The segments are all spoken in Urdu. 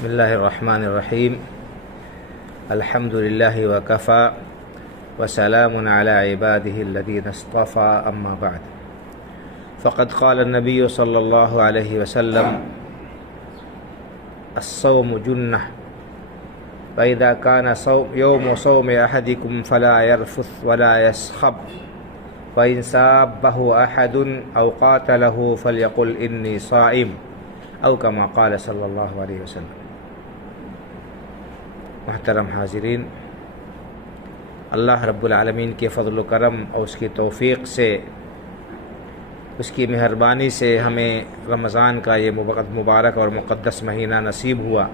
بسم الله الرحمن الرحيم. الحمد لله وكفى وسلام على عباده الذين اصطفى. أما بعد، فقد قال النبي صلى الله عليه وسلم: الصوم جنة، فإذا كان يوم صوم أحدكم فلا يرفث ولا يسخب، فإن سابه أحد أو قاتله فليقل إني صائم، او کما قال صلی اللہ علیہ وسلم. محترم حاضرین، اللہ رب العالمین کے فضل و کرم اور اس کی توفیق سے، اس کی مہربانی سے ہمیں رمضان کا یہ مبارک اور مقدس مہینہ نصیب ہوا،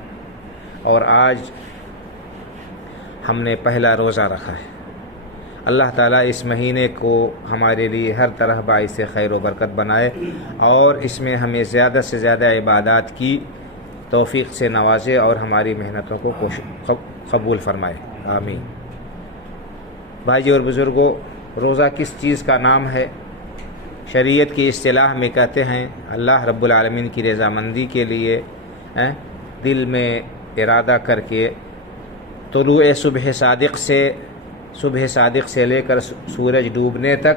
اور آج ہم نے پہلا روزہ رکھا ہے. اللہ تعالیٰ اس مہینے کو ہمارے لیے ہر طرح باعث خیر و برکت بنائے، اور اس میں ہمیں زیادہ سے زیادہ عبادات کی توفیق سے نوازے اور ہماری محنتوں کو قبول فرمائے. آمین. بھائی اور بزرگوں، روزہ کس چیز کا نام ہے؟ شریعت کی اصطلاح میں کہتے ہیں اللہ رب العالمین کی رضامندی کے لیے دل میں ارادہ کر کے طلوع صبح صادق سے لے کر سورج ڈوبنے تک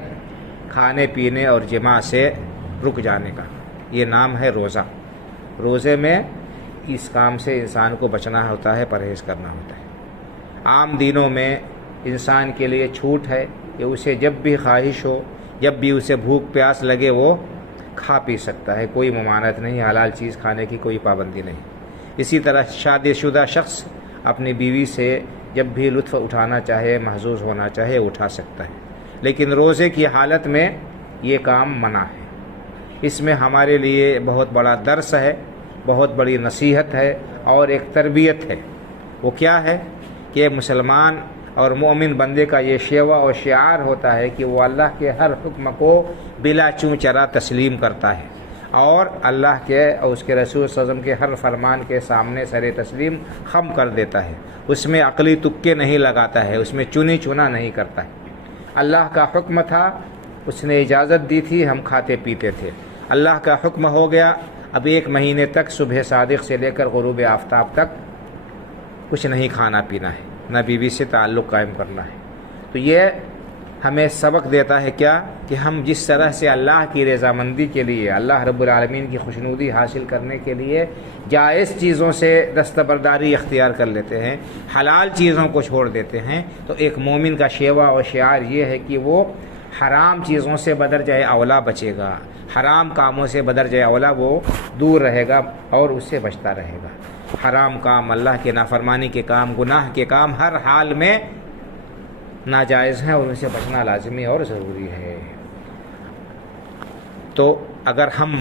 کھانے پینے اور جماع سے رک جانے کا، یہ نام ہے روزہ. روزے میں اس کام سے انسان کو بچنا ہوتا ہے، پرہیز کرنا ہوتا ہے. عام دنوں میں انسان کے لیے چھوٹ ہے کہ اسے جب بھی خواہش ہو، جب بھی اسے بھوک پیاس لگے وہ کھا پی سکتا ہے، کوئی ممانعت نہیں، حلال چیز کھانے کی کوئی پابندی نہیں. اسی طرح شادی شدہ شخص اپنی بیوی سے جب بھی لطف اٹھانا چاہے، محظوظ ہونا چاہے، اٹھا سکتا ہے. لیکن روزے کی حالت میں یہ کام منع ہے. اس میں ہمارے لیے بہت بڑا درس ہے، بہت بڑی نصیحت ہے اور ایک تربیت ہے. وہ کیا ہے کہ مسلمان اور مومن بندے کا یہ شیوا اور شعار ہوتا ہے کہ وہ اللہ کے ہر حکم کو بلا چوں چرا تسلیم کرتا ہے، اور اللہ کے اور اس کے رسول صلی اللہ علیہ وسلم کے ہر فرمان کے سامنے سر تسلیم خم کر دیتا ہے. اس میں عقلی تکے نہیں لگاتا ہے، اس میں چنی چنا نہیں کرتا ہے. اللہ کا حکم تھا، اس نے اجازت دی تھی، ہم کھاتے پیتے تھے. اللہ کا حکم ہو گیا، اب 1 مہینے تک صبح صادق سے لے کر غروب آفتاب تک کچھ نہیں کھانا پینا ہے، نہ بیوی سے تعلق قائم کرنا ہے. تو یہ ہمیں سبق دیتا ہے کیا کہ ہم جس طرح سے اللہ کی رضامندی کے لیے، اللہ رب العالمین کی خوشنودی حاصل کرنے کے لیے جائز چیزوں سے دستبرداری اختیار کر لیتے ہیں، حلال چیزوں کو چھوڑ دیتے ہیں، تو ایک مومن کا شیوا اور شعار یہ ہے کہ وہ حرام چیزوں سے بدرجہ اولا بچے گا، حرام کاموں سے بدرجہ اولا وہ دور رہے گا اور اس سے بچتا رہے گا. حرام کام، اللہ کے نافرمانی کے کام، گناہ کے کام ہر حال میں ناجائز ہیں اور ان سے بچنا لازمی اور ضروری ہے. تو اگر ہم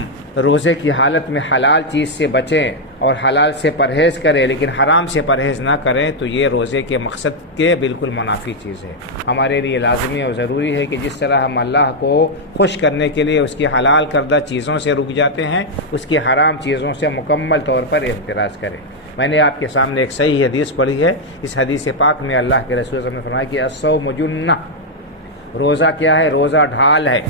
روزے کی حالت میں حلال چیز سے بچیں اور حلال سے پرہیز کریں لیکن حرام سے پرہیز نہ کریں تو یہ روزے کے مقصد کے بالکل منافی چیز ہے. ہمارے لیے لازمی اور ضروری ہے کہ جس طرح ہم اللہ کو خوش کرنے کے لیے اس کی حلال کردہ چیزوں سے رک جاتے ہیں، اس کی حرام چیزوں سے مکمل طور پر احتراز کریں. میں نے آپ کے سامنے ایک صحیح حدیث پڑھی ہے. اس حدیث پاک میں اللہ کے رسول صلی اللہ علیہ وسلم نے فرمایا کہ الصوم جنہ، روزہ کیا ہے؟ روزہ ڈھال ہے.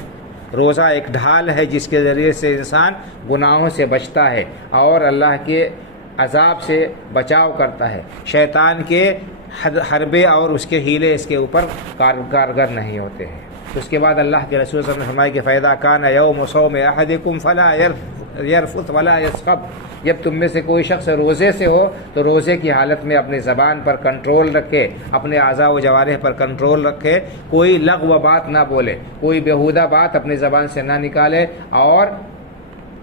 روزہ ایک ڈھال ہے جس کے ذریعے سے انسان گناہوں سے بچتا ہے اور اللہ کے عذاب سے بچاؤ کرتا ہے. شیطان کے حربے اور اس کے ہیلے اس کے اوپر کارگر نہیں ہوتے ہیں. اس کے بعد اللہ کے رسول صلی اللہ علیہ وسلم نے فرمایا کہ فَإِذَا كَانَ يَوْمُ صَوْمِ أَحَدِكُمْ فَلَا يَرْفُثْ وَلَا يَسْخَبْ، جب تم میں سے کوئی شخص روزے سے ہو تو روزے کی حالت میں اپنی زبان پر کنٹرول رکھے، اپنے اعضاء و جوارح پر کنٹرول رکھے، کوئی لغو بات نہ بولے، کوئی بیہودہ بات اپنی زبان سے نہ نکالے، اور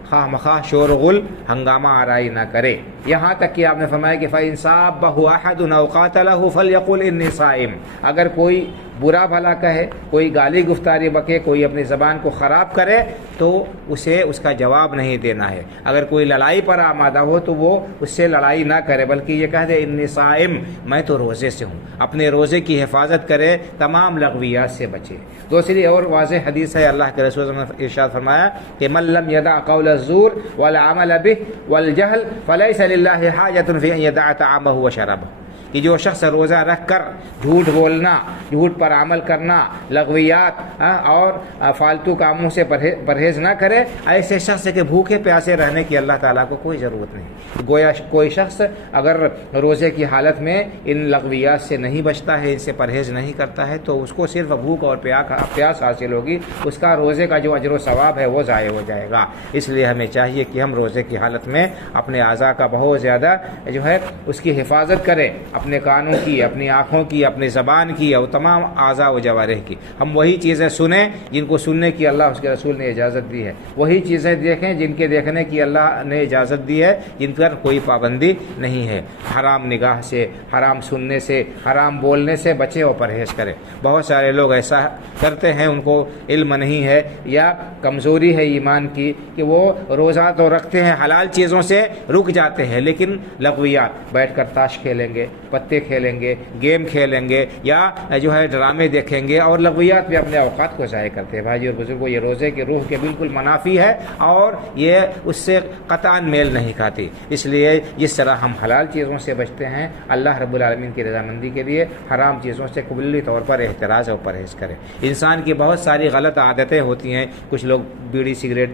خواہ مخواہ شور و غل ہنگامہ آرائی نہ کرے. یہاں تک کہ آپ نے فرمایا کہ فَإِن سَابَّهُ أَحَدٌ أَوْ قَاتَلَهُ فَلْيَقُلْ إِنِّي صَائِمٌ، اگر کوئی برا بھلا کہے، کوئی گالی گفتاری بکے، کوئی اپنی زبان کو خراب کرے تو اسے اس کا جواب نہیں دینا ہے. اگر کوئی لڑائی پر آمادہ ہو تو وہ اس سے لڑائی نہ کرے بلکہ یہ کہہ دے انی صائم، میں تو روزے سے ہوں. اپنے روزے کی حفاظت کرے، تمام لغویات سے بچے. دوسری اور واضح حدیث ہے، اللہ کے رسول نے ارشاد فرمایا کہ من لم يدع قول الزور والعمل به والجهل فليس لله حاجة في ان يدع طعامه وشرابه، کہ جو شخص روزہ رکھ کر جھوٹ بولنا، جھوٹ پر عمل کرنا، لغویات اور فالتو کاموں سے پرہیز نہ کرے، ایسے شخص کے بھوکے پیاسے رہنے کی اللہ تعالیٰ کو کوئی ضرورت نہیں۔ گویا کوئی شخص اگر روزے کی حالت میں ان لغویات سے نہیں بچتا ہے، ان سے پرہیز نہیں کرتا ہے، تو اس کو صرف بھوک اور پیاس حاصل ہوگی، اس کا روزے کا جو اجر و ثواب ہے وہ ضائع ہو جائے گا۔ اس لیے ہمیں چاہیے کہ ہم روزے کی حالت میں اپنے اعضاء کا بہت زیادہ جو ہے اس کی حفاظت کریں، اپنے کانوں کی، اپنی آنکھوں کی، اپنی زبان کی اور تمام اعضاء و جوارح کی۔ ہم وہی چیزیں سنیں جن کو سننے کی اللہ اس کے رسول نے اجازت دی ہے، وہی چیزیں دیکھیں جن کے دیکھنے کی اللہ نے اجازت دی ہے، جن پر کوئی پابندی نہیں ہے۔ حرام نگاہ سے، حرام سننے سے، حرام بولنے سے بچیں اور پرہیز کریں۔ بہت سارے لوگ ایسا کرتے ہیں، ان کو علم نہیں ہے یا کمزوری ہے ایمان کی کہ وہ روزہ تو رکھتے ہیں، حلال چیزوں سے رک جاتے ہیں، لیکن لغویات، بیٹھ کر تاش کھیلیں گے، پتے کھیلیں گے، گیم کھیلیں گے یا جو ہے ڈرامے دیکھیں گے اور لغویات میں اپنے اوقات کو ضائع کرتے ہیں۔ بھائی اور بزرگوں، یہ روزے کی روح کے بالکل منافی ہے اور یہ اس سے قطعاً میل نہیں کھاتی۔ اس لیے جس طرح ہم حلال چیزوں سے بچتے ہیں اللہ رب العالمین کی رضامندی کے لیے، حرام چیزوں سے کلی طور پر احتراز اور پرہیز کریں۔ انسان کی بہت ساری غلط عادتیں ہوتی ہیں، کچھ لوگ بیڑی سگریٹ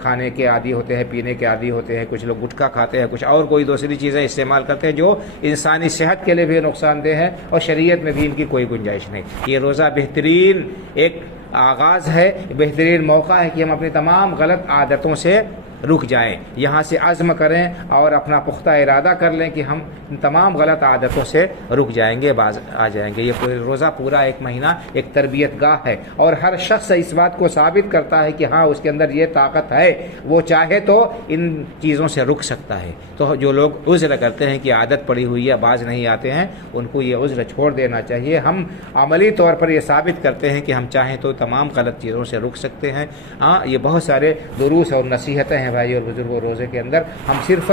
کھانے کے عادی ہوتے ہیں، پینے کے عادی ہوتے ہیں، کچھ لوگ گٹکا کھاتے ہیں، کچھ اور کوئی دوسری چیزیں استعمال کرتے ہیں جو انسانی صحت کے لیے بھی نقصان دہ ہے اور شریعت میں بھی ان کی کوئی گنجائش نہیں۔ یہ روزہ بہترین ایک آغاز ہے، بہترین موقع ہے کہ ہم اپنی تمام غلط عادتوں سے رک جائیں، یہاں سے عزم کریں اور اپنا پختہ ارادہ کر لیں کہ ہم تمام غلط عادتوں سے رک جائیں گے، باز آ جائیں گے۔ یہ روزہ پورا ایک مہینہ ایک تربیت گاہ ہے اور ہر شخص اس بات کو ثابت کرتا ہے کہ ہاں اس کے اندر یہ طاقت ہے، وہ چاہے تو ان چیزوں سے رک سکتا ہے۔ تو جو لوگ عذر کرتے ہیں کہ عادت پڑی ہوئی ہے، باز نہیں آتے ہیں، ان کو یہ عذر چھوڑ دینا چاہیے۔ ہم عملی طور پر یہ ثابت کرتے ہیں کہ ہم چاہیں تو تمام غلط چیزوں سے رک سکتے ہیں۔ یہ بہت سارے دروس اور نصیحتیں ہیں بھائی اور بزرگوں روزے کے اندر۔ ہم صرف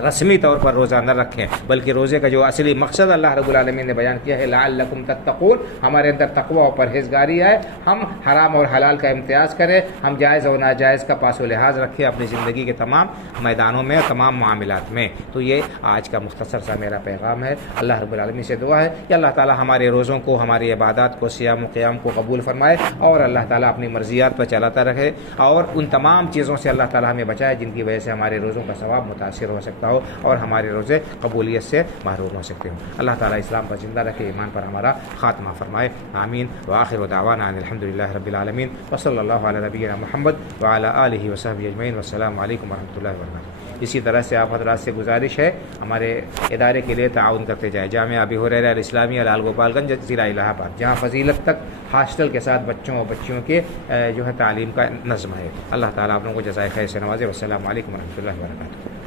رسمی طور پر روزہ نہ رکھیں بلکہ روزے کا جو اصلی مقصد اللہ رب العالمین نے بیان کیا ہے، لعلکم تتقون، ہمارے اندر تقوی اور پرہیزگاری ہے، ہم حرام اور حلال کا امتیاز کریں، ہم جائز اور ناجائز کا پاس و لحاظ رکھیں اپنی زندگی کے تمام میدانوں میں، تمام معاملات میں۔ تو یہ آج کا مختصر سا میرا پیغام ہے۔ اللہ رب العالمین سے دعا ہے کہ اللہ تعالی ہمارے روزوں کو، ہماری عبادات کو، صیام و قیام کو قبول فرمائے اور اللہ تعالی اپنی مرضیات پر چلاتا رکھے اور ان تمام چیزوں سے اللہ تعالی ہمیں بچائے جن کی وجہ سے ہمارے روزوں کا ثواب متاثر ہو سکتا ہو اور ہمارے روزے قبولیت سے محروم ہو سکتے ہوں۔ اللہ تعالیٰ اسلام پر زندہ رکھے، ایمان پر ہمارا خاتمہ فرمائے، آمین۔ وآخر دعوانا ان الحمدللہ رب العالمین وصلی اللہ علی نبینا محمد وعلی آلہ وصحبہ اجمعین، والسلام علیکم ورحمۃ اللہ وبرکاتہ۔ اسی طرح سے آپ حضرات سے گزارش ہے ہمارے ادارے کے لیے تعاون کرتے جائیں۔ جامعہ ابی ہریرہ الاسلامیہ لال گوپال گنج ضلع الہ آباد، جہاں فضیلت تک ہاسٹل کے ساتھ بچوں اور بچیوں کے جو ہے تعلیم کا نظم ہے۔ اللہ تعالیٰ آپ لوگوں کو جزائے خیر سے نوازے۔ والسلام علیکم ورحمۃ اللہ وبرکاتہ۔